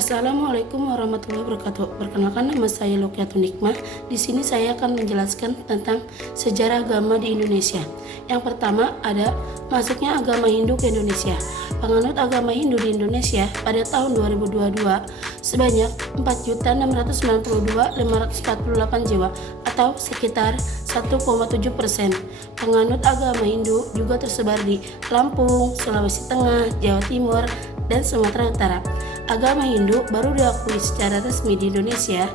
Assalamualaikum warahmatullahi wabarakatuh. Perkenalkan, nama saya Lukiatun Nikmah. Di sini saya akan menjelaskan tentang sejarah agama di Indonesia. Yang pertama ada masuknya agama Hindu ke Indonesia. Penganut agama Hindu di Indonesia pada tahun 2022 sebanyak 4.692.548 jiwa atau sekitar 1,7%. Penganut agama Hindu juga tersebar di Lampung, Sulawesi Tengah, Jawa Timur, dan Sumatera Utara. Agama Hindu baru diakui secara resmi di Indonesia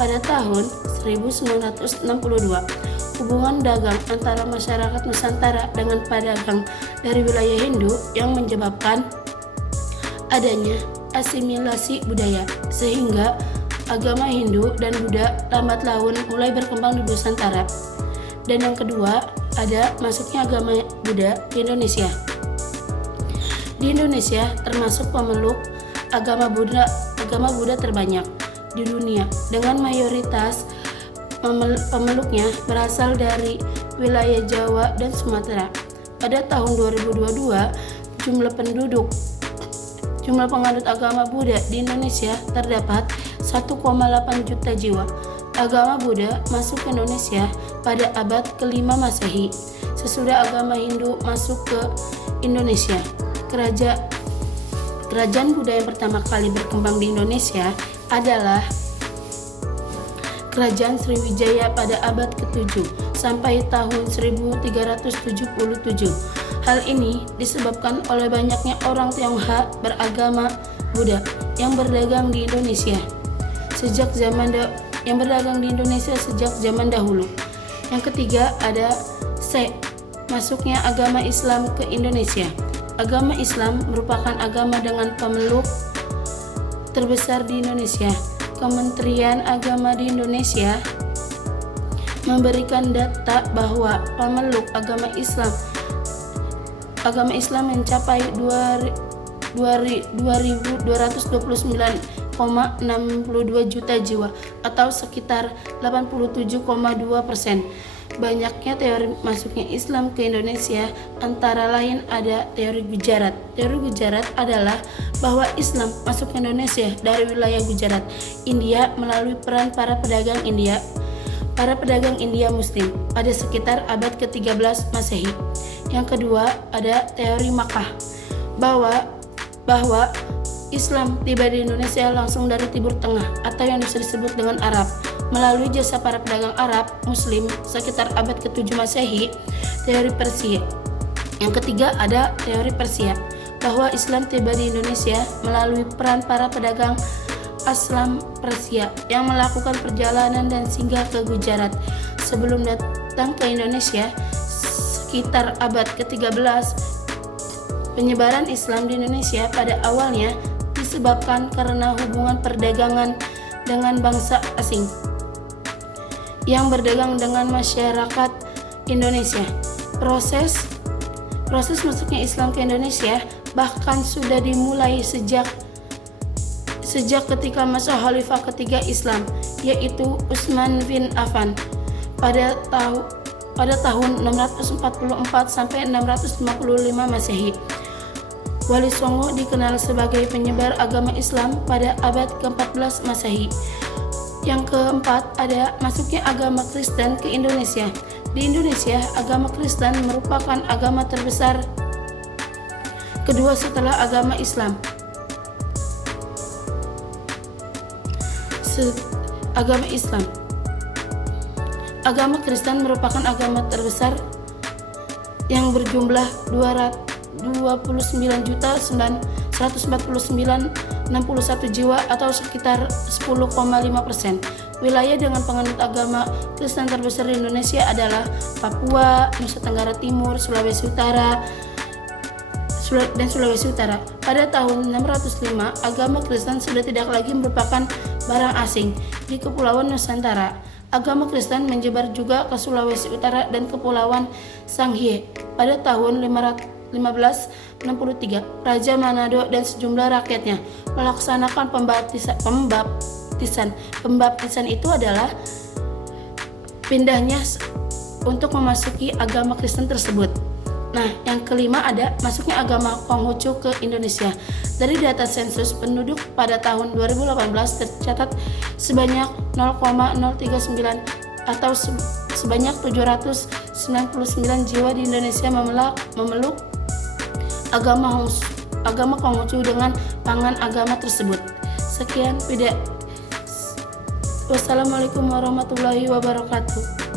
pada tahun 1962. Hubungan dagang antara masyarakat Nusantara dengan pedagang dari wilayah Hindu yang menyebabkan adanya asimilasi budaya, sehingga agama Hindu dan Buddha lambat laun mulai berkembang di Nusantara. Dan yang kedua, ada masuknya agama Buddha ke Indonesia. Di Indonesia termasuk pemeluk agama Buddha terbanyak di dunia, dengan mayoritas pemeluknya berasal dari wilayah Jawa dan Sumatera. Pada tahun 2022, jumlah penganut agama Buddha di Indonesia terdapat 1,8 juta jiwa. Agama Buddha masuk ke Indonesia pada abad ke-5 Masehi. Sesudah agama Hindu masuk ke Indonesia, Kerajaan Buddha yang pertama kali berkembang di Indonesia adalah Kerajaan Sriwijaya pada abad ke-7 sampai tahun 1377. Hal ini disebabkan oleh banyaknya orang Tionghoa beragama Buddha yang berdagang di Indonesia sejak zaman dahulu. Yang ketiga ada masuknya agama Islam ke Indonesia. Agama Islam merupakan agama dengan pemeluk terbesar di Indonesia. Kementerian Agama di Indonesia memberikan data bahwa pemeluk agama Islam mencapai 2.229,62 juta jiwa atau sekitar 87,2%. Banyaknya teori masuknya Islam ke Indonesia antara lain ada teori Gujarat. Teori Gujarat adalah bahwa Islam masuk ke Indonesia dari wilayah Gujarat, India melalui peran para pedagang India Muslim pada sekitar abad ke-13 Masehi. Yang kedua ada teori Makkah, bahwa Islam tiba di Indonesia langsung dari Timur Tengah atau yang bisa disebut dengan Arab melalui jasa para pedagang Arab Muslim sekitar abad ke-7 Masehi. Teori Persia. Yang ketiga ada teori Persia, bahwa Islam tiba di Indonesia melalui peran para pedagang Aslam Persia yang melakukan perjalanan dan singgah ke Gujarat. Sebelum datang ke Indonesia sekitar abad ke-13, penyebaran Islam di Indonesia pada awalnya disebabkan karena hubungan perdagangan dengan bangsa asing yang berdagang dengan masyarakat Indonesia. Proses masuknya Islam ke Indonesia bahkan sudah dimulai sejak ketika masa Khalifah ketiga Islam, yaitu Utsman bin Affan pada tahun 644 sampai 655 Masehi. Wali Songo dikenal sebagai penyebar agama Islam pada abad ke-14 Masehi. Yang keempat ada masuknya agama Kristen ke Indonesia. Di Indonesia, agama Kristen merupakan agama terbesar kedua setelah agama Islam. Agama Kristen merupakan agama terbesar yang berjumlah 29.149.61 jiwa atau sekitar 10,5%. Wilayah dengan penganut agama Kristen terbesar di Indonesia adalah Papua, Nusa Tenggara Timur, Sulawesi Utara, dan Sulawesi Utara. Pada tahun 605, agama Kristen sudah tidak lagi merupakan barang asing di Kepulauan Nusantara. Agama Kristen menyebar juga ke Sulawesi Utara dan Kepulauan Sangihe. Pada tahun 1563, Raja Manado dan sejumlah rakyatnya melaksanakan pembaptisan. Pembaptisan itu adalah pindahnya untuk memasuki agama Kristen tersebut. Nah, yang kelima ada masuknya agama Konghucu ke Indonesia. Dari data sensus penduduk pada tahun 2018 tercatat sebanyak 0,039 atau sebanyak 799 jiwa di Indonesia memeluk agama Konghucu dengan pangan agama tersebut. Sekian video. Wassalamualaikum warahmatullahi wabarakatuh.